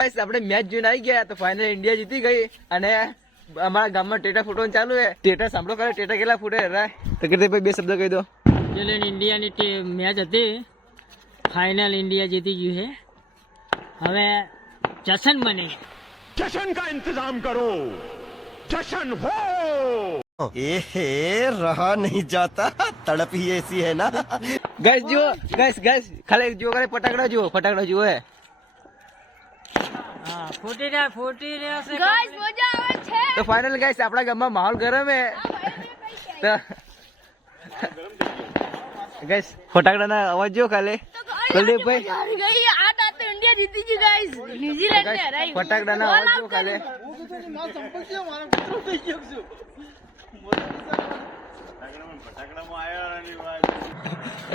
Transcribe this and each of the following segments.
આપણે મેચ જોઈને આવી ગયા તો ફાઇનલ ઇન્ડિયા જીતી ગઈ અને અમારા ગામમાં ટેટા ફૂટવાનું ચાલુ છે. ટેટા સાંભળો કરે, ટેટા કેટલા ફૂટે તો કીર્તિભાઈ બે શબ્દ કહી દો. ન્યુઝીલેન્ડ ઇન્ડિયાની મેચ હતી, ફાઇનલ ઇન્ડિયા જીતી ગયું છે. હવે જશન બને, जश्न का इंतजाम करो, जश्न हो। रहा नहीं जाता, तड़प ही ऐसी है ना। ગાઈસ જુઓ, ગાઈસ ખાલી જુઓ, ખાલી ફટાકડા જુઓ હે. હા ફૂટી રહ્યા છે. ગાઈસ મજા આવે છે. તો ફાઇનલ ગાઈસ આપણા ગામમાં માહોલ ગરમ હે. તો ગાઈસ ફટાકડાના અવાજ જો ખાલી કુલદીપભાઈ. હારી ગઈ આ તો ઇન્ડિયા જીતી ગઈ ગાઈસ. ન્યુઝીલેન્ડ ને હરાઈ. ફટાકડાના અવાજ જો ખાલી.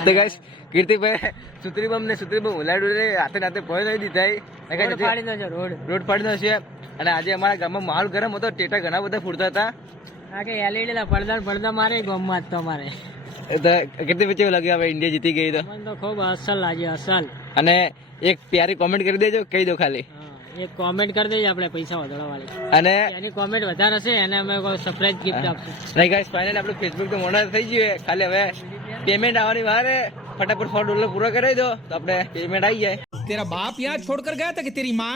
તો ગાઈસ કીર્તિભાઈ સુત્રી બમ ઉલાડ્યું હાથે નાથે ભોય નહીં દીધા. રોડ ફાડી દો રોડ. રોડ પાડી દો છે. અને આજે અમારા ગામમાં માહોલ ગરમ હતો, ટેટા ઘણા બધા ફૂટતા હતા. આ કે એલઈડી ના પડદા મારે ગામમાં જ તો મારે. તો કીર્તિભાઈ કેવું લાગ્યું હવે ઇન્ડિયા જીતી ગઈ તો? મને તો ખૂબ અસલ લાગ્યું, અસલ. અને એક પ્યારી કોમેન્ટ કરી દેજો, કહી દો ખાલી. એક કોમેન્ટ કરી દેજો આપણે પૈસા વધારવા વાળી. અને એની કોમેન્ટ વધારે હશે એને અમે સરપ્રાઈઝ ગિફ્ટ આપશું. નહીં ગાઈસ ફાઇનલ આપણું ફેસબુક તો મોડા થઈ ગયું, ખાલી હવે પેમેન્ટ આવવાની વાર હે. ફટાફટ $4 પૂરો કરાવી દો તો આપણે પેમેન્ટ આવી જાય. तेरा बाप यहाँ छोड़कर गया था कि तेरी माँ